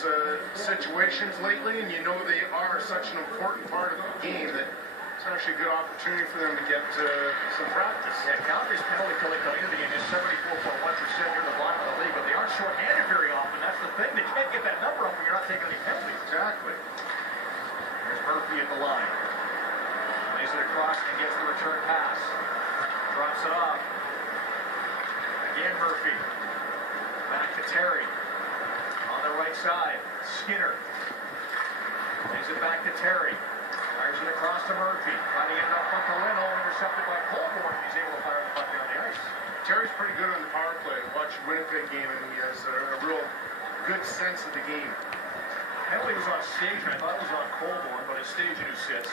those situations lately, and you know they are such an important part of the game that it's actually a good opportunity for them to get some practice. Yeah, Calgary's penalty killing coming into the game is 74.1% near the bottom of the league, but they aren't short-handed very often. That's the thing. They can't get that number up when you're not taking any penalties. Exactly. There's Murphy at the line. Lays it across and gets the return pass. Drops it off. Again, Murphy. Back to Terry. On the right side. Skinner. Lays it back to Terry. Fires it across to Murphy. Trying to get it up on Kitten. Intercepted by Colborne. He's able to fire the puck down the ice. Terry's pretty good on the power play. Watch Winnipeg game, and he has a real good sense of the game. Penalty was on stage, and I thought it was on Colborne, but it's stage and who sits.